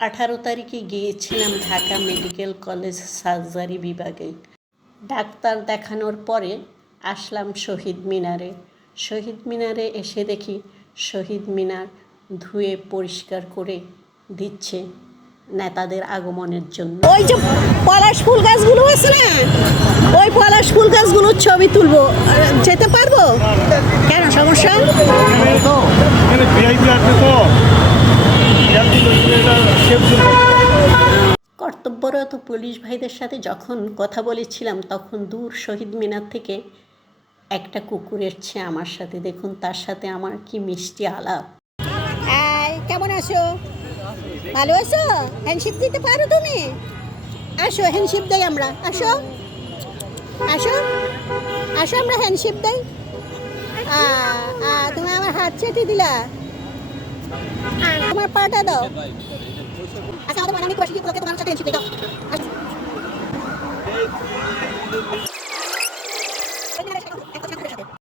18 তারিখে গিয়েছিলাম Dhaka medical college surgery বিভাগে। ডাক্তার দেখানোর পরে আসলাম শহীদ মিনারে। শহীদ মিনারে এসে দেখি শহীদ মিনার ধুয়ে পরিষ্কার করে দিচ্ছে নেতাদের আগমনের জন্য। ওই যে পলাশ ফুল গাছগুলো আছে না, ওই পলাশ ফুল গাছগুলোর ছবি তুলবো। যেতে পারবো? কেন সমস্যা? কর্তব্যরত পুলিশ ভাইদের সাথে যখন কথা বলেছিলাম তখন দূর শহীদ মিনার থেকে একটা কুকুর এসছে আমার সাথে। দেখুন তার সাথে আমার কি মিষ্টি আলাপ। কেমন আছো? ভালো আছো? হ্যান্ডশিপ দিতে পারো তুমি? আসো, হ্যান্ডশিপ দেই আমরা। আসো আসো আসো, আমরা হ্যান্ডশিপ দেই। তুমি আমার হাত চেটে দিলা, তোমার পাটা দাও। আচ্ছা, আমাদের মানানি তোমার সাথে হ্যান্ডশিপ দাও।